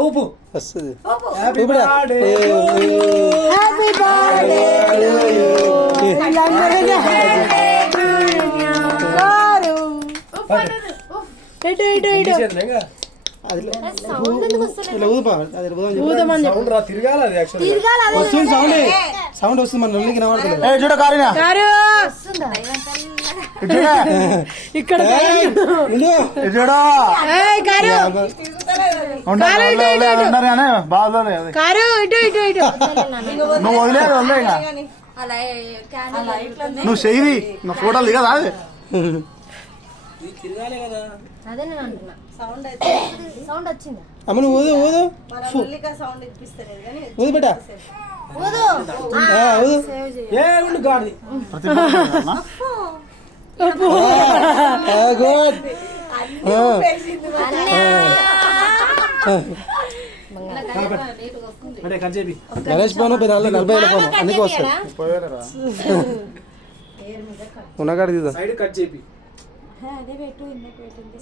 ఊపు వస్తుంది. సౌండ్ వస్తుంది మన నల్లికి చూడ ఇక్కడ నువ్వు వదిలేదు వదిలే నువ్వు చెయ్యి నా ఫోటోలు దిగదా అది అమ్మ నువ్వు ఊదు ఊదు ఊదు బిడ్డ ఊదు గాడి గణేష్ పోను 40 పోను అన్ని వస్తాయి ఉన్నగాడ తీద్దాం సైడ్ కట్ చేపి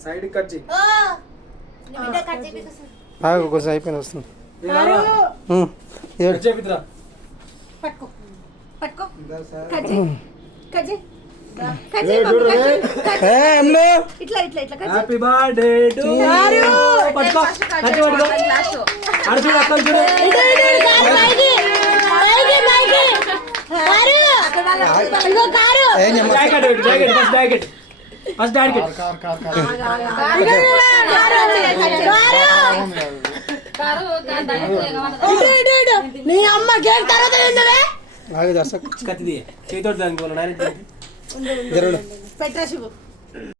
సైడ్ కట్ చేయి కొంచెం అయిపోయిన వస్తుంది హ్యాపీ బర్త్డే టు నీ అమ్మ గేట్ తర్వాత చేతితో దానికి పెట్టరా శివు.